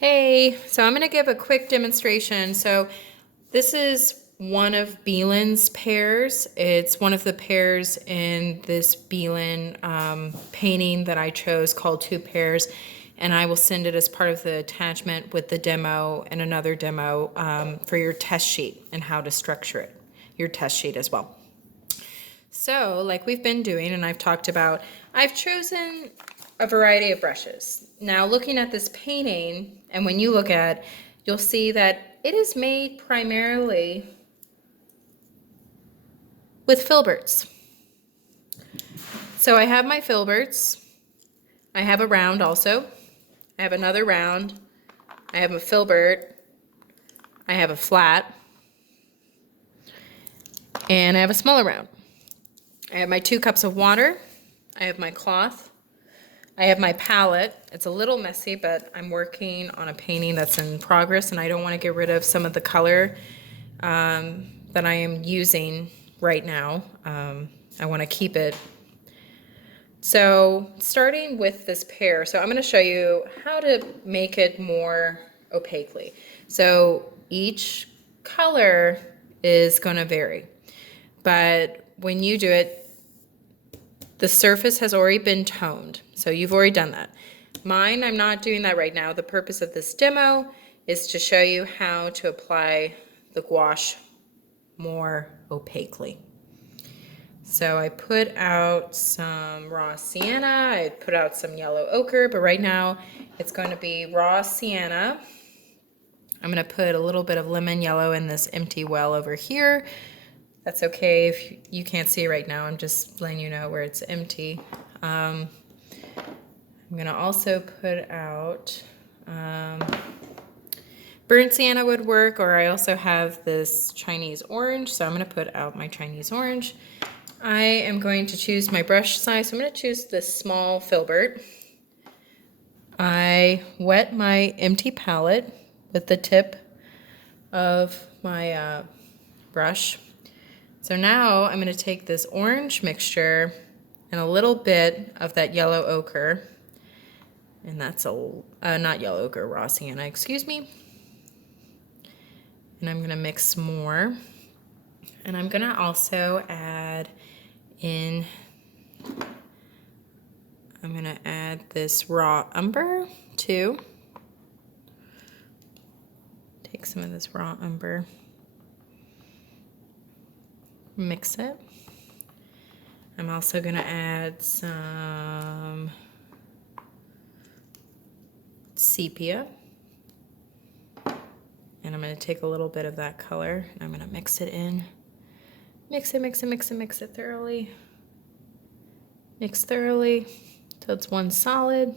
Hey, so I'm going to give a quick demonstration. So this is one of Beelin's pears. It's one of the pears in this Beelin painting that I chose called Two Pears, and I will send it as part of the attachment with the demo and another demo for your test sheet and how to structure it, your test sheet as well. So, like we've been doing, and I've talked about, I've chosen a variety of brushes. Now, looking at this painting, and when you look at, you'll see that it is made primarily with filberts. So I have my filberts. I have a round also. I have another round. I have a filbert. I have a flat. And I have a smaller round. I have my 2 cups of water. I have my cloth. I have my palette. It's a little messy, but I'm working on a painting that's in progress, and I don't want to get rid of some of the color that I am using right now. I want to keep it. So starting with this pear, so I'm going to show you how to make it more opaquely. So each color is going to vary, but when you do it, the surface has already been toned, so you've already done that. Mine, I'm not doing that right now. The purpose of this demo is to show you how to apply the gouache more opaquely. So I put out some raw sienna, I put out some yellow ochre, but right now it's going to be raw sienna. I'm going to put a little bit of lemon yellow in this empty well over here. That's okay if you can't see right now. I'm just letting you know where it's empty. I'm going to also put out burnt sienna would work, or I also have this Chinese orange, so I'm going to put out my Chinese orange. I am going to choose my brush size, so I'm going to choose this small filbert. I wet my empty palette with the tip of my brush. So now I'm going to take this orange mixture and a little bit of that yellow ochre, and that's not yellow ochre, raw sienna, excuse me. And I'm going to mix more. And I'm going to also add in, I'm going to add this raw umber too. Take some of this raw umber. Mix it. I'm also going to add some sepia. And I'm going to take a little bit of that color and I'm going to mix it in. Mix it, mix it, mix it, mix it thoroughly. Mix thoroughly till it's one solid.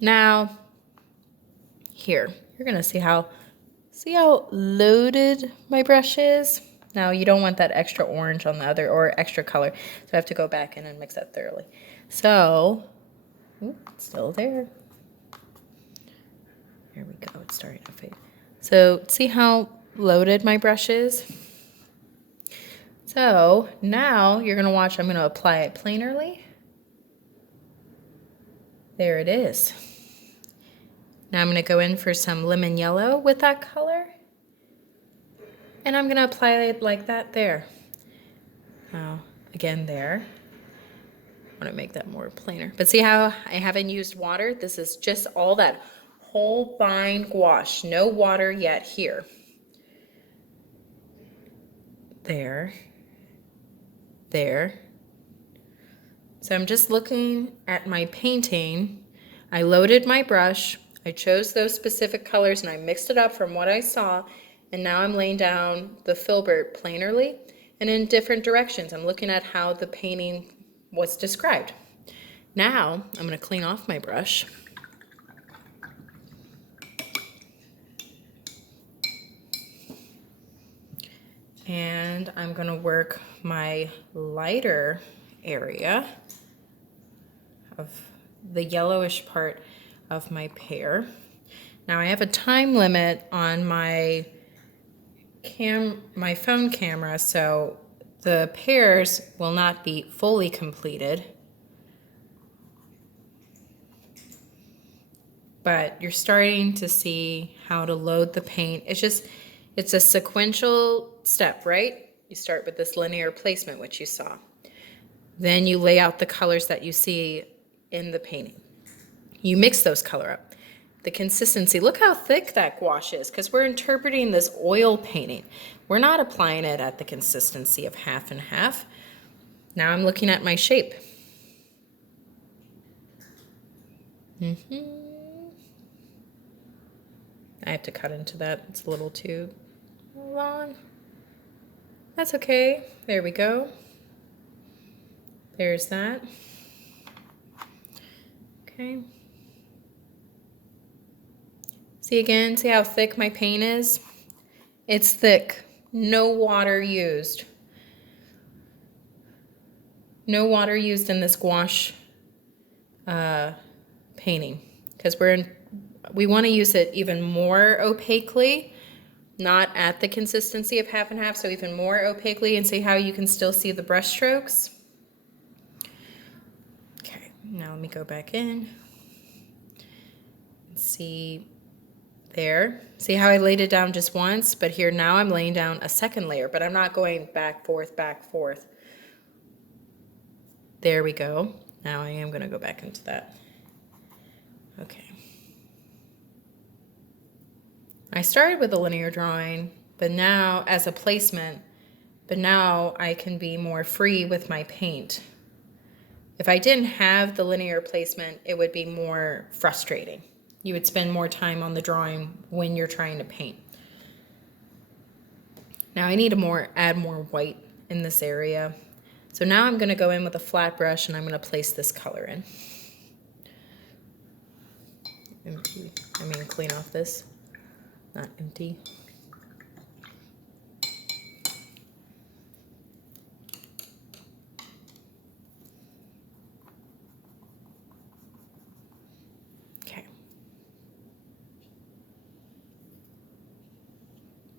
Now, here, you're going to see how loaded my brush is. Now, you don't want that extra orange on the other, or extra color, so I have to go back in and mix that thoroughly. So, it's still there. Here we go, it's starting to fade. So, see how loaded my brush is? So, now you're going to watch, I'm going to apply it planerly. There it is. Now I'm going to go in for some lemon yellow with that color. And I'm going to apply it like that there. Now, again there. I want to make that more plainer. But see how I haven't used water? This is just all that whole fine gouache. No water yet here. There. There. So I'm just looking at my painting. I loaded my brush. I chose those specific colors and I mixed it up from what I saw. And now I'm laying down the filbert planerly and in different directions. I'm looking at how the painting was described. Now I'm going to clean off my brush. And I'm going to work my lighter area of the yellowish part of my pear. Now I have a time limit on my phone camera, so the pears will not be fully completed. but you're starting to see how to load the paint. It's a sequential step, right? You start with this linear placement, which you saw. Then you lay out the colors that you see in the painting. You mix those color up. The consistency, look how thick that gouache is, because we're interpreting this oil painting. We're not applying it at the consistency of half and half. Now I'm looking at my shape. I have to cut into that. It's a little too long. That's okay. There we go. There's that. Okay. See again, see how thick my paint is? It's thick. No water used. No water used in this gouache painting, because we want to use it even more opaquely, not at the consistency of half and half, so even more opaquely, and see how you can still see the brush strokes. Okay, now let me go back in and see there. See how I laid it down just once, but here now I'm laying down a second layer, but I'm not going back, forth, back, forth. There we go. Now I am going to go back into that. Okay. I started with a linear drawing, but now as a placement, but now I can be more free with my paint. If I didn't have the linear placement, it would be more frustrating. You would spend more time on the drawing when you're trying to paint. Now I need to add more white in this area. So now I'm going to go in with a flat brush and I'm going to place this color in. I mean, clean off this, not empty. Okay.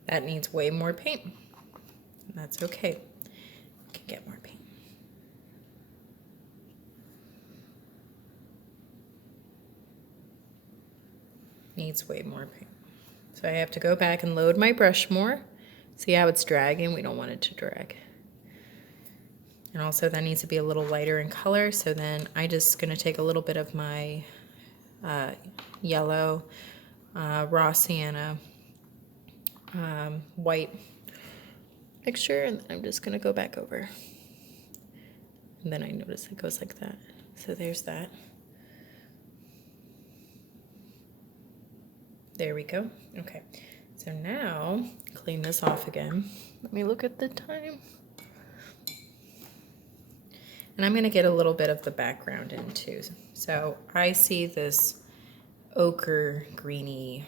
That needs way more paint. That's okay. I can get more paint. Needs way more paint. So I have to go back and load my brush more. See how it's dragging? We don't want it to drag. And also that needs to be a little lighter in color. So then I'm just gonna take a little bit of my yellow, raw sienna, white mixture, and I'm just gonna go back over. And then I notice it goes like that. So there's that. There we go. Okay, so now clean this off again. Let me look at the time. And I'm gonna get a little bit of the background in too. So I see this ochre, greeny,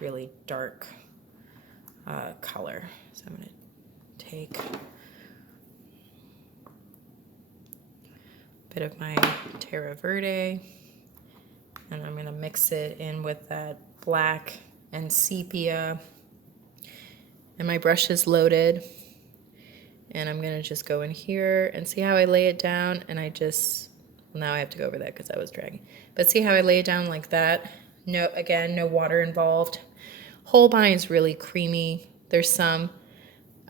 really dark color. So I'm gonna take a bit of my Terra Verde and I'm gonna mix it in with that black and sepia, and my brush is loaded, and I'm gonna just go in here and see how I lay it down, and now I have to go over that because I was dragging, but see how I lay it down like that. No, again, no water involved. Holbein is really creamy. There's some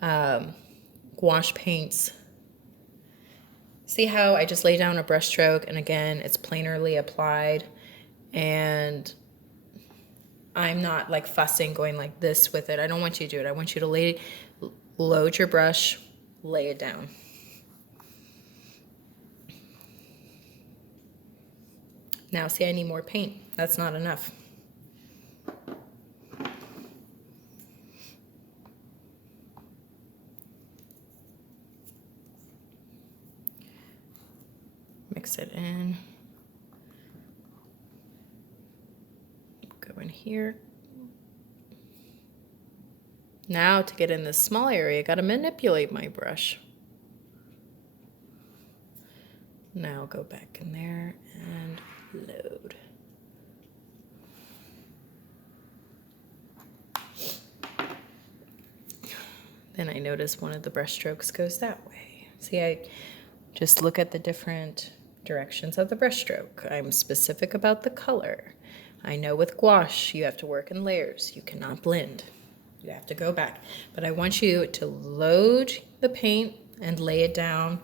gouache paints. See how I just lay down a brush stroke, and again, it's plainly applied, and I'm not like fussing going like this with it. I don't want you to do it. I want you to load your brush, lay it down. Now see, I need more paint. That's not enough. Mix it in. Go in here. Now to get in this small area, I gotta manipulate my brush. Now go back in there and load. Then I notice one of the brush strokes goes that way. See, I just look at the different directions of the brush stroke. I'm specific about the color. I know with gouache, you have to work in layers. You cannot blend. You have to go back. But I want you to load the paint and lay it down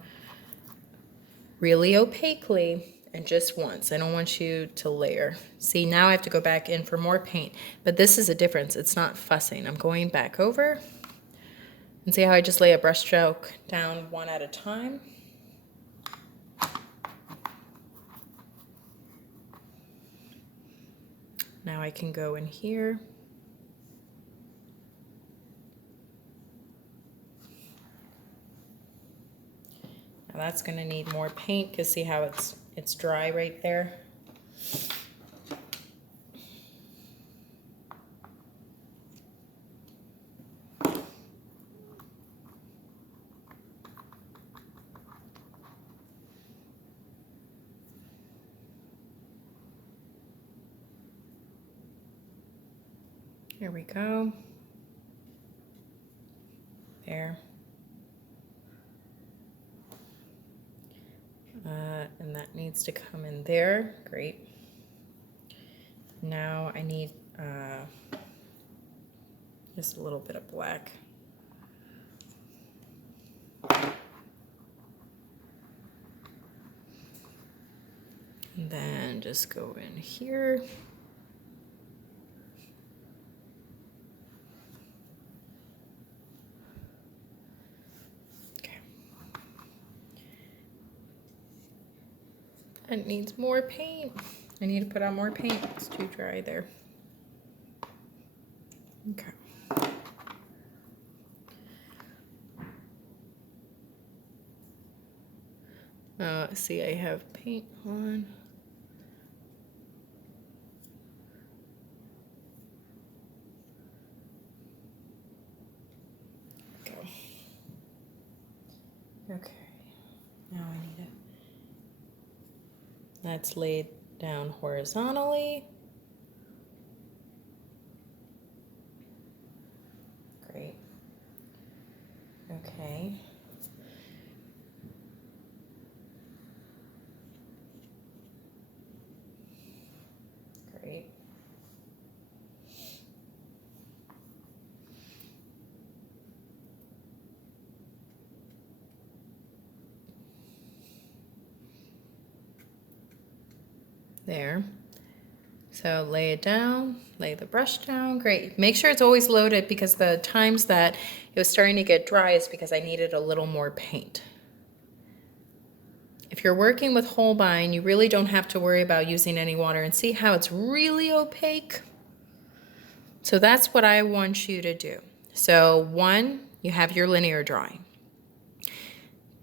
really opaquely and just once. I don't want you to layer. See, now I have to go back in for more paint. But this is a difference. It's not fussing. I'm going back over. And see how I just lay a brush stroke down one at a time? Now I can go in here. Now that's going to need more paint because see how it's dry right there. Here we go. There. And that needs to come in there. Great. Now I need just a little bit of black. And then just go in here. It needs more paint. I need to put on more paint. It's too dry there. Okay. See, I have paint on. Go. Okay. Now I need it. That's laid down horizontally. Great. Okay. Great. There. So lay it down, lay the brush down. Great. Make sure it's always loaded because the times that it was starting to get dry is because I needed a little more paint. If you're working with Holbein, you really don't have to worry about using any water, and see how it's really opaque? So that's what I want you to do. So 1, you have your linear drawing.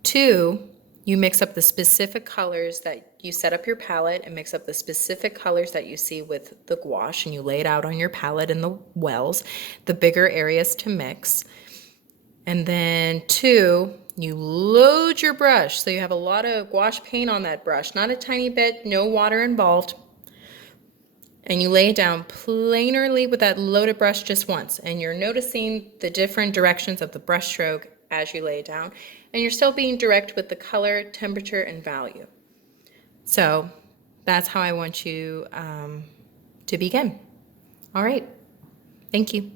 2, you mix up the specific colors that you set up your palette and mix up the specific colors that you see with the gouache, and you lay it out on your palette in the wells, the bigger areas to mix. And then 2, you load your brush. So you have a lot of gouache paint on that brush, not a tiny bit, no water involved. And you lay it down plainly with that loaded brush just once. And you're noticing the different directions of the brush stroke as you lay it down. And you're still being direct with the color, temperature, and value. So that's how I want you to begin. All right. Thank you.